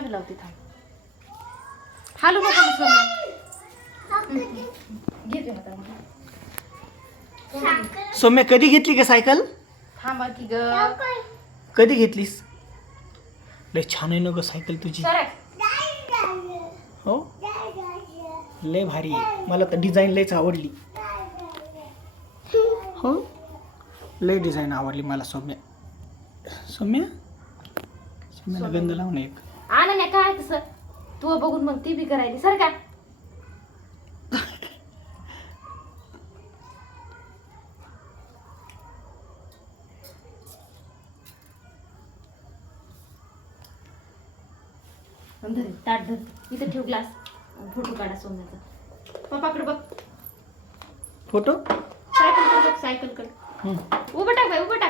चावी लावते थांब. हालू नको ना सोम्या. घेते हातामध्ये. सौम्या कधी घेतली का सायकल? थांबा की ग. कधी घेतलीस? लय छान आहे ना ग सायकल तुझी. सरक. हो लय भारी आहे. मला तर डिझाईन लयच आवडली. हो लय डिझाईन आवडली मला सौम्या. सौम्या सौम्याला गंध लावून एक. आणण्या काय तसं तू बघून मग ती बी करायली सर का. धर ताट धर इथं ठेव ग्लास. फोटो काढा सोन्याचा. पप्पाकडे बघ फोटो. सायकल कर बघ सायकल कर. उभं टाक बाई उभं टाक.